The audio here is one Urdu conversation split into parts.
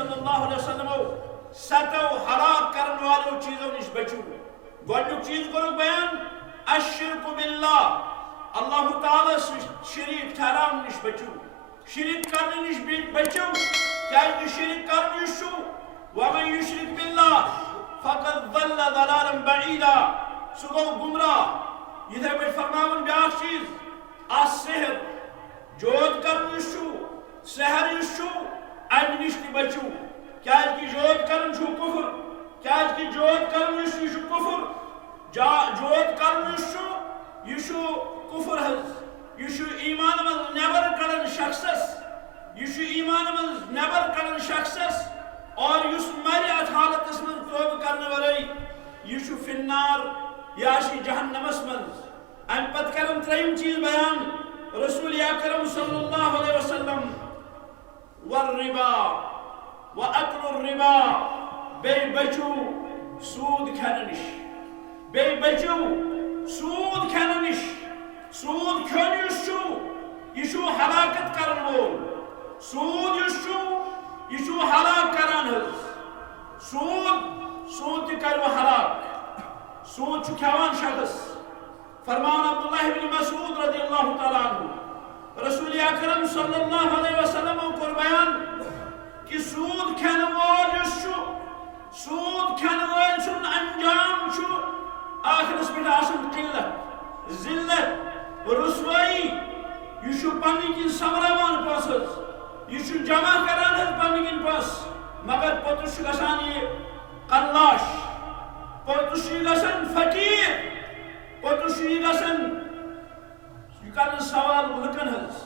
صلی اللہ علیہ وسلم ستو ہلاک کرن والو چیزوں نش بچو گوڈنیک چیز کرو بیان الشرک باللہ اللہ تعالی شریک ٹھہراؤ نش بچو شریک کرنے نش بچو کیا شریک کرنے شو ومن یشرک باللہ فقد ضل ضلالا بعیدا سہ گو گمراہ یہ پہ فرماون بیاکھ چیز السحر جود کرن شو سحر شو امہ نش تہ بچو کیا جود کرن شو کفر کیا جود کرن شو کفر جود کرن شو یہ شو کفر حض یہ ایمان من نیبر کڑن شخصس یہ ایمان من نیبر کڑن شخصس اور اس مری ات حالتس من توبہ کرنے ورائی یہ فی النار یا جہنمس من ام پت کرم تریم چیز بیان رسول اکرم صلی اللہ علیہ وسلم والربا واکل الربا بے بچو سود کھن نش بے بچو سود کھن نش سود کھن یہ ہلاکت کرن وول سود یہ ہلاک کران حض سود تہ کرو ہلاک سود کھیوان شخص فرمان عبداللہ بن مسعود رضی اللہ تعالیٰ عنہ رسول اکرم صلی اللہ علیہ وسلم کور بیان کہ سود کھین وول سود کھین وول سن انجام آخرس پہ آسن قلت ذلت رسوائی یہ پنہ کن سمراوان پونسز یہ جمع کران حض پنہ کن پونس مگر پوتس گژھان یہ قلاش پوتس گژھان فقیر پوتس گژھان یہ کرن سوال لکن حض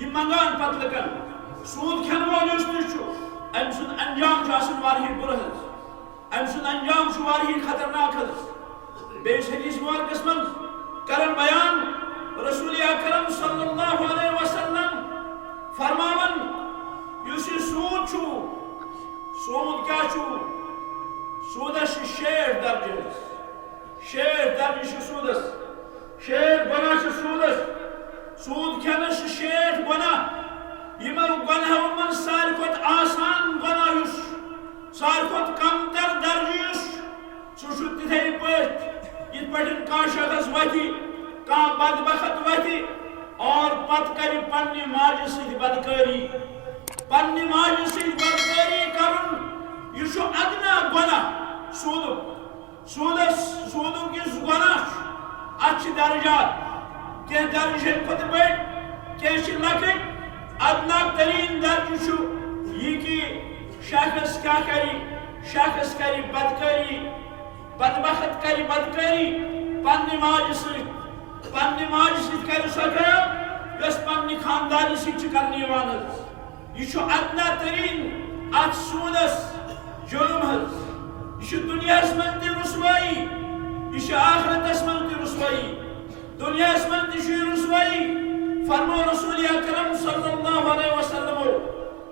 یہ منگان پت لکن سود کھین وول ام سن انجام آسان واریاہ بر حض ام سن انجام واریاہ خطرناک حض بیس حدیث مبارکس من کرن بیان رسول اکرم صلی اللہ علیہ وسلم فرماون یس سود سود کیا سودس 60 درجہ 60 درجہ سودس 60 گناہ سودس سود کھینس 60 گناہ یمو گناہو من ساروی کھوتہ آسان گناہ ساروی کھوتہ کم تر درجہ سہ تتھے پٲٹھۍ یت پٲٹھۍ کانٛہہ شخص وتھِ کانٛہہ بدبخت وتھِ اور پتہٕ کرِ پننہِ ماجہِ سۭتۍ بدکٲری پننہِ ماجہِ سۭتۍ بدکٲری کرُن یہ ادنا گناہ سودک یس گناہ ات درجات کی درجہ کھت بڑ کی لکٹ ادنا ترین درجہ یہ کہ شخص کیا کری شخص کری بدکاری بدبخت کری بدکاری پنہ ماجہ ست کر سو کام یس پنہ خاندان ست کرنے یہ ادنا ترین ات سودس جرم حض یہ دنیا من تہ رسوائی یہ آخرتس من تہ رسوائی دنیا من تہ رسوائی فرمو رسول اکرم صلی اللہ علیہ وسلم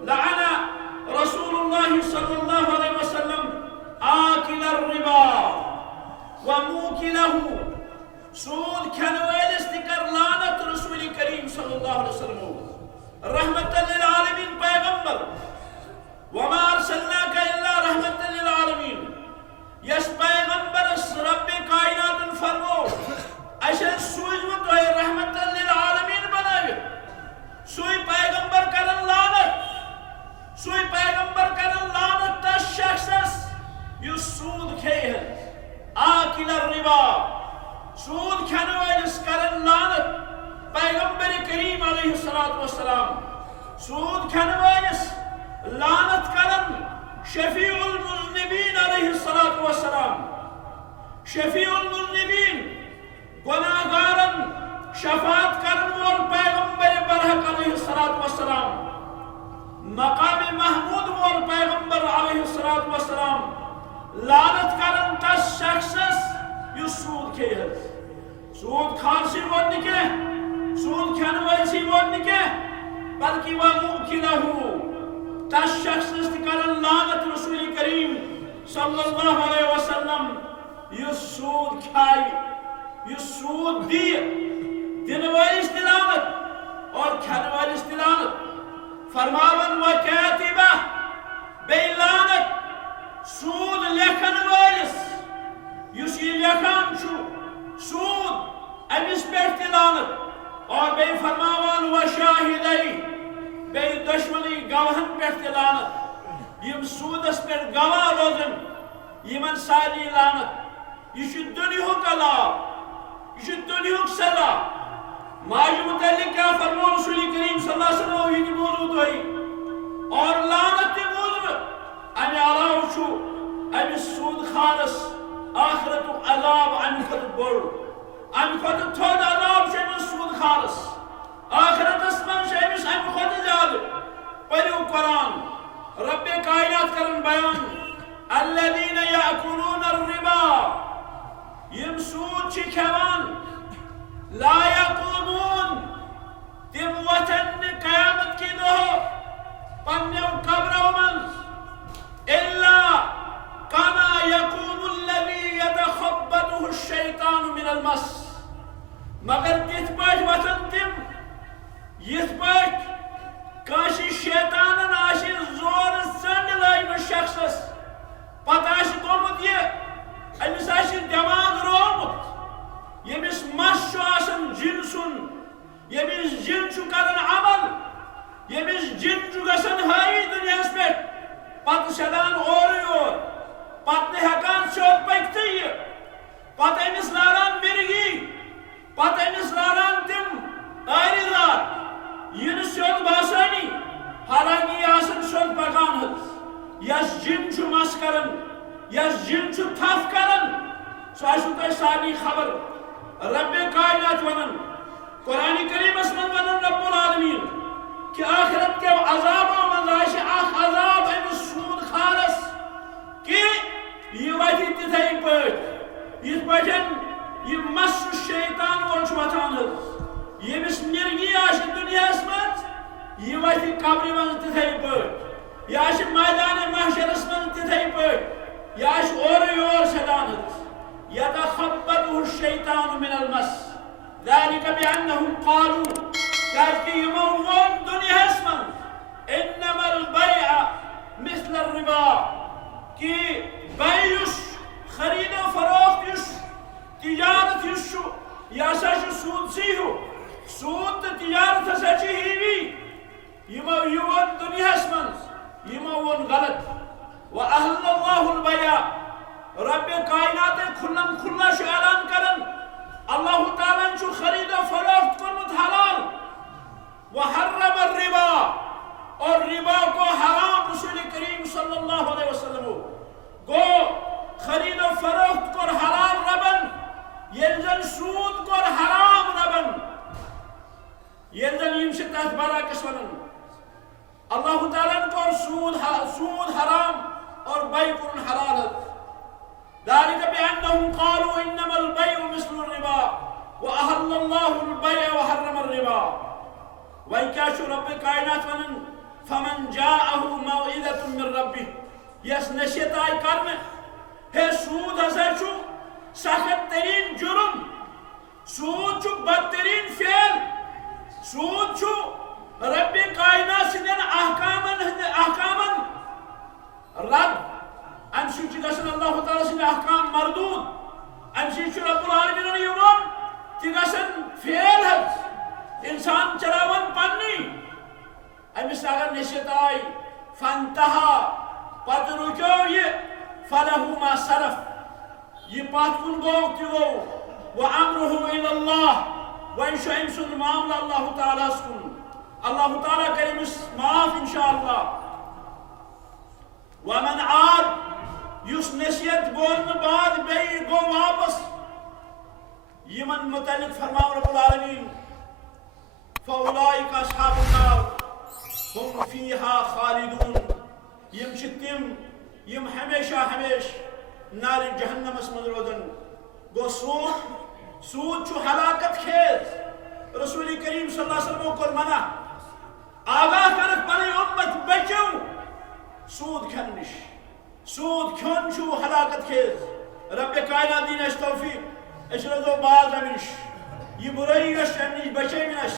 لعن رسول اللہ صلی اللہ علیہ وسلم آکل الربا وموکلہ سود کھین والس تہ کر لعنت رسول کریم صلی اللہ علیہ وسلم رحمت للعالمین پیغمبر وما ارسلناک الا رحمت للعالمین یس پیغمبر رب کائنات فرمو اسے سوزمت تہ رحمت للعالمین بناوت سوی پیغمبر کرن لعنت سوی پیغمبر کرن لعنت تس شخصس یس سود کھیہ آکل الربا سود کھین والس کرن لعنت پیغمبر کریم علیہ السلام سود کھین والس لعنت کرن شفیع المذنبین علیہ السلام شفیع المذنبین گناہگارن شفاعت کرن وول پیغمبر برحق علیہ السلام مقام محمود وول پیغمبر علیہ السلام لعنت کرن تس شخصس یس سود کھیہ سود کھانسی ووت نہ سود کھین وٲلسی ووت نہ بلکہ وموکلہ تس شخصس تہ کرن لعنت رسول کریم صلی اللہ علیہ وسلم یس سود کھائے یس سود دن والس تہ لعنت اور کھین والس تہ لعنت فرماون وکاتبہ بے شاہدی بے دشمنی گواہن پہ لعنت یم سودس پہ گواہ روزن یمن ساری لعنت یہ دنیاک عذاب یہ دنیاک سزا ماجہ متعلق کیا فرمو رسول کریم صلی اللہ علیہ وسلم یہ موضوع ہوئی اور لعنت تی موضوع امی علاوہ چھو امی سود خالص آخرت عذاب امی خود بڑ امی خود تھوڑ عذاب شمی سود خالص آخرت اسمن شمی امی خود زیادہ پڑھو قرآن رب کائنات کرن بیان الذین یأکلون الربا یم سود چھ کھوان لا یقومون تم وطن قیامت کی دو پنیو قبرو من الا کما یقوم الذی یتخبطه الشیطان من المس مگر تیت پاش وطن تم یت پاش کاشی شیطانن آشی زور زنگ لائن شخصس پتہ آشی گومت یہ امس آشی دماغ رومت یمس مس آسان جن سن یمس جن کرن عمل یمس جن گژھان ہائی دنیا پہ پتہ سدان اور یور پتہ ہیکان سیود پکتھے یہ پتہ امس لاران مرگی پتہ امس لاران تم آرزات یہ سیود باسانی حالانکہ یہ آسان سیود پکان یس جن مس کرن یس جن تھف کرن سو آسو تہ ساری خبر رب کائنات ونن قرآن کریم اسمن ونن رب العالمین کہ آخرت کے عذابوں من راشی آخ عذاب ہے سود خالص کہ یہ وجہ تتھائی پاٹ اس بجن یہ مس شیطان ورچ وطان یہ مس مرگی آشی دنیا اسمن یہ وجہ قبر من تتھائی پاٹ یہ آشی میدان محشر اسمن تتھائی پاٹ یہ آشی اور یور سدانت يتخبطه الشيطان من المس ذلك بأنهم قالوا كافي يمون دنيا اسما إنما البيع مثل الربا كي بيش خريد وفروخت يش تجارة يشو ياساش سود سيهو سود تجارة ساچي هيوي يمون دنيا اسما يمون غلط وأهل الله البيع رب کائنات کھلم کھلا اعلان کرن اللہ تعالیٰ چھو خرید و فروخت کنت حلال وحرم الربا اور ربا کو حرام رسول کریم صلی اللہ علیہ وسلم گو خرید و فروخت کو حلال ربن ینزل سود کو حرام ربن ینزل یمشتات براکس ونن اللہ تعالیٰ کو سود حرام اور بیع کرن حلال ذلك بأنهم قالوا إنما البيع مثل الربا وأحل الله البيع وحرم الربا وإكاشو رب كائنات ونن فمن جاءه موعظة من ربه يس نشيطاي کرنے ہے سود ہسا سخت ترین جرم سود بدترین فعل سود رب کائنات سندین احکامن رد امسی گژھن اللہ تعالیٰ سند احکام مردود امسی رب العالمین یوان تی گژھن فیل انسان چلاون پننی امس اگر نشیت آئی فانتہا پت رکو یہ فلہو ما صرف یہ پات کن گو تی گو وامرہو الاللہ وانشو امسن معاملہ اللہ تعالیٰ سکن اللہ تعالیٰ کریم معاف انشاءاللہ ومن عاد یس نصیحت بولنے بعد بی گو واپس یمن متعلق فرماؤ رب العالمین فاولئک اصحاب النار هم فیہا خالدون یم تم یم ہمیشہ نار جہنم من روزن گو سود چھو ہلاکت خیز رسول کریم صلی اللہ علیہ وسلم کو منع آگاہ کرک پنی امت بچو سود کھن نش سود کھن چھو ہلاکت خیز رب کائنات دین اس توفیق اس روزو باز امش یہ برائی گشت امنش بچے منش